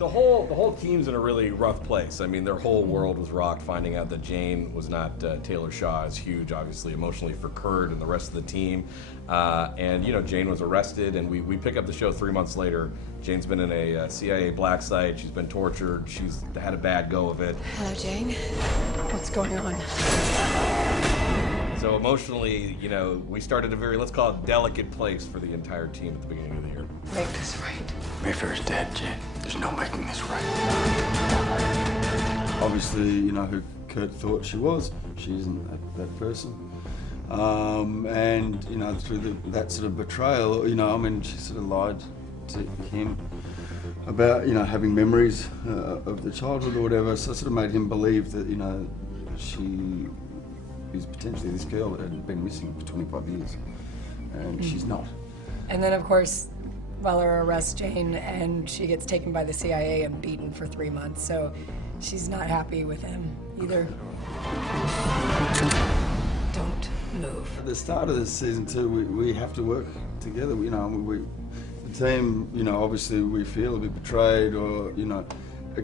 The whole team's in a really rough place. I mean, their whole world was rocked finding out that Jane was not Taylor Shaw. Is huge, obviously, emotionally for Kurt and the rest of the team. And you know, Jane was arrested, and we pick up the show 3 months later. Jane's been in a CIA black site. She's been tortured. She's had a bad go of it. Hello, Jane. What's going on? So emotionally, you know, we started a very, let's call it, delicate place for the entire team at the beginning of the year. Make this right. Mayfair's dead, Jane. There's no making this right. Obviously, you know who Kurt thought she was. She isn't that person. And, you know, through that sort of betrayal, you know, I mean, she sort of lied to him about, you know, having memories of the childhood or whatever. So it sort of made him believe that, you know, she is potentially this girl that had been missing for 25 years. And she's not. And then, of course, Weller arrests Jane, and she gets taken by the CIA and beaten for 3 months. So she's not happy with him either. Don't move. At the start of this season 2, we have to work together. You know, the team, you know, obviously we feel a bit betrayed or, you know,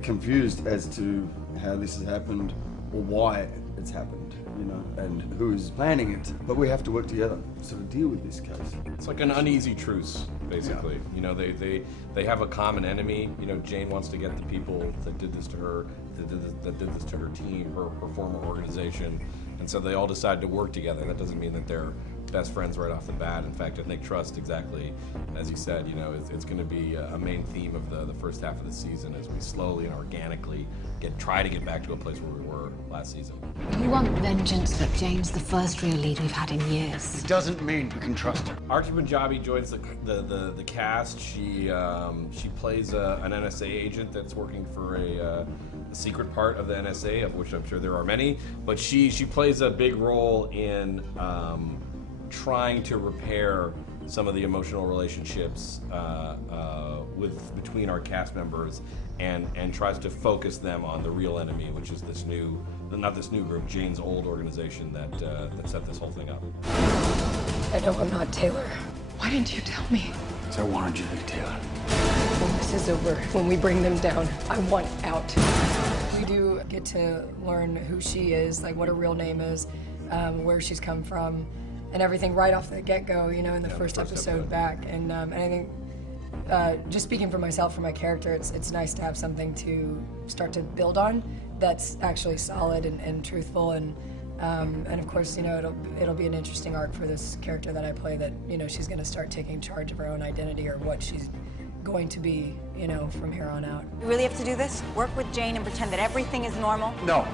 confused as to how this has happened or why it's happened, you know, and who is planning it. But we have to work together to sort of deal with this case. It's like an uneasy truce, basically. Yeah. You know, they have a common enemy. You know, Jane wants to get the people that did this to her, that did this to her team, her former organization, and so they all decide to work together. That doesn't mean that they're best friends right off the bat. In fact, I think trust, exactly as you said, you know, it's going to be a main theme of the first half of the season as we slowly and organically try to get back to a place where we were last season. You want vengeance, but Jane's the first real lead we've had in years. It doesn't mean we can trust her. Archie Punjabi joins the cast. She plays an NSA agent that's working for a secret part of the NSA, of which I'm sure there are many. But she plays a big role in trying to repair some of the emotional relationships between our cast members, and tries to focus them on the real enemy, which is this new, not this new group, Jane's old organization that set this whole thing up. I know I'm not Taylor. Why didn't you tell me? So I wanted you to be Taylor. When this is over, when we bring them down, I want out. We do get to learn who she is, like what her real name is, where she's come from, and everything right off the get-go, you know, in the first episode back. And I think, just speaking for myself, for my character, it's nice to have something to start to build on that's actually solid and truthful, and of course, you know, it'll be an interesting arc for this character that I play, that, you know, she's going to start taking charge of her own identity, or what she's going to be, you know, from here on out. We really have to do this? Work with Jane and pretend that everything is normal? No,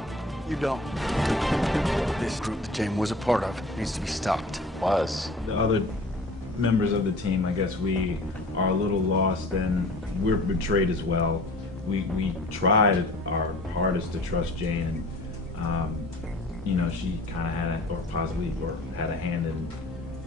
you don't. This group that Jane was a part of needs to be stopped. The other members of the team, I guess we are a little lost, and we're betrayed as well. We tried our hardest to trust Jane, and you know, she kind of had a hand in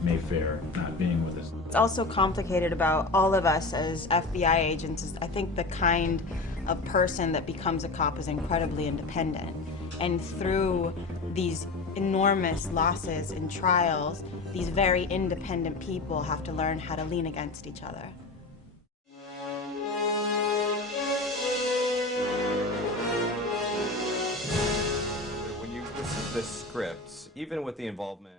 Mayfair not being with us. It's also complicated about all of us as FBI agents. Is I think the kind of person that becomes a cop is incredibly independent, and through these enormous losses in trials, these very independent people have to learn how to lean against each other. When you listen to this script, even with the involvement